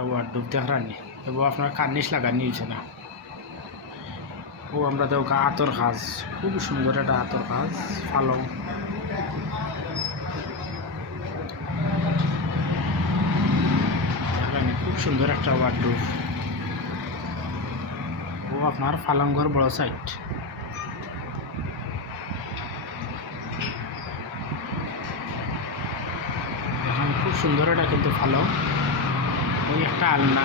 একটা ওয়ার্ডরোব দেখরানি এবং আপনার কার্নিশ লাগানি হয়েছে না। ও আমরা দেখা আতর কাজ, খুব সুন্দর একটা আতর কাজ, পালং দেখরানি, খুব সুন্দর একটা ওয়ার্ডরোব। ও আপনার পালঙ্গর বড় সাইড, এখন খুব সুন্দর এটা কিন্তু পালং। ওই একটা আলনা,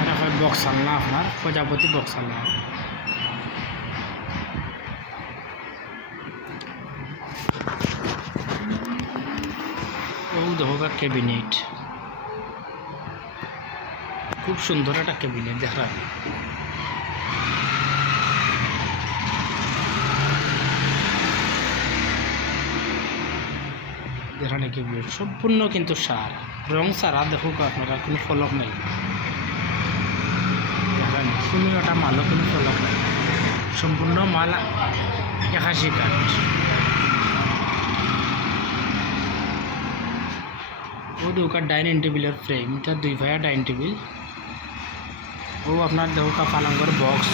এটা হয় বক্স আলনা, আপনার প্রজাপতি বক্স আলনা। ও দেখো ক্যাবিনেট, খুব সুন্দর একটা ক্যাবিনেট দেখলাম। যেখানে ক্যাবিনেট সম্পূর্ণ কিন্তু সার, রং সারা দেখুক আপনারা, কোনো ফলক নেই। দেখেন কোনো একটা মালও কোনো ফলক নেই, সম্পূর্ণ মাল 81 কাঠ। ও দুকা ডাইনিং টেবিলের ফ্রেম, এটা 2 ভাইয়া ডাইনিং টেবিল। ও আপনার দেখা পালঙ্গর বক্স,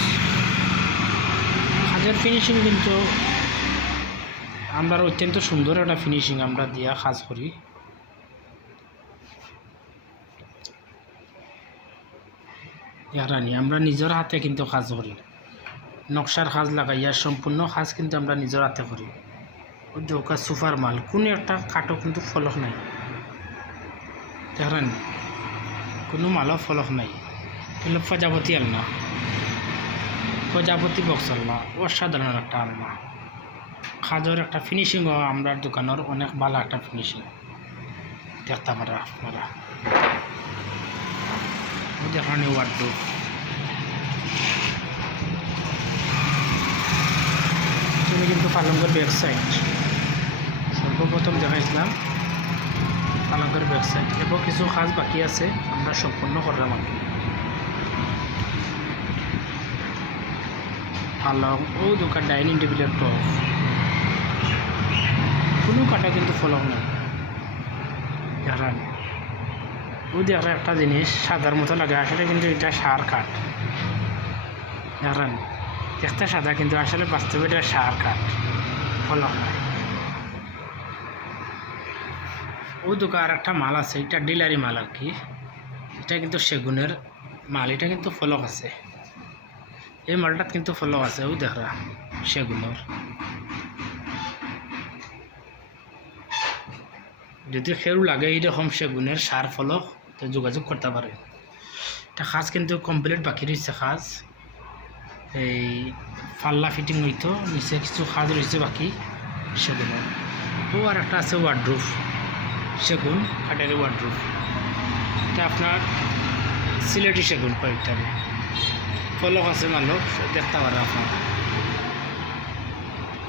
কাজের ফিনিশিং কিন্তু আমরা অত্যন্ত সুন্দর একটা ফিনিশিং আমরা দিয়া কাজ করি। ইয়ারানি আমরা নিজের হাতে কিন্তু কাজ করি, নকশার কাজ লাগাইয়া সম্পূর্ণ কাজ কিন্তু আমরা নিজের হাতে করি। ও দেখা সুপার মাল, কোনো একটা কাঠও কিন্তু ফলক নাই, দেখেন কোনো মালও ফলক নাই। এগুলো প্রজাপতি আলনা, প্রজাপতি বক্স আলনা, অসাধারণ একটা আলনা। কাজের একটা ফিনিশিংও আমরা দোকানের অনেক ভালো একটা ফিনিশিং দেখতে পারা আপনারা। যেখানে ওয়ার্ডরোব, তুমি কিন্তু পালঙ্গের ব্যাক সাইড সর্বপ্রথম দেখাইছিলাম, পালঙ্গের ব্যাক সাইড এবং কিছু কাজ বাকি আছে, আমরা সম্পূর্ণ করলাম আর কি। পালং ও দোকান ডাইনিং টেবিলের টপ, কোনো কাটা কিন্তু ফলক নেই। দেখেন ও দেখলে একটা জিনিস সাদার মতো লাগে, আসলে কিন্তু এটা সার কাঠ। দেখেন দেখতে সাদা কিন্তু আসলে বাস্তবে এটা সার কাঠ, ফলক নাই। ও দোকান আর একটা মাল আছে, এটা ডিলারি মাল আর কি, এটা কিন্তু সেগুনের মাল, এটা কিন্তু ফলক আছে, এই মালটাত কিন্তু ফলক আছে। ও দেখরা সেগুনের, যদি কেউ লাগে এইরকম সেগুনের সার ফলক তো যোগাযোগ করতে পারে। এটা কাজ কিন্তু কমপ্লিট বাকি রয়েছে, কাজ এই পাল্লা ফিটিং হইতো, নিচে কিছু কাজ রয়েছে বাকি সেগুনের। ও আর একটা আছে ওয়ার্ডরোব, সেগুন কাঠের ওয়ার্ডরোব, এটা আপনার সিলেটি সেগুন কয়েকটা ফলক আছে, মালক দেখতে পারে আপনার।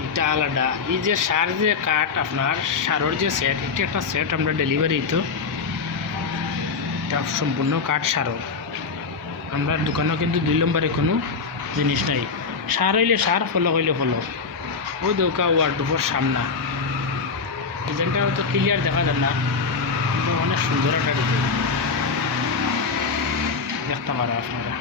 এটা আলাদা, এই যে সার যে কাঠ আপনার সারের যে সেট, এটা একটা সেট আমরা ডেলিভারি তো, এটা সম্পূর্ণ কাঠ সারর। আমরা দোকানেও কিন্তু 2 নম্বরে কোনো জিনিস নাই, সার হইলে সার, ফলক হইলে ফলক। ও দোকা ওয়ার্ডরোবের সামনা ডিজাইনটা হয়তো ক্লিয়ার দেখা যায় না, কিন্তু অনেক সুন্দর একটা ডিজাইন দেখতে পারে আপনারা।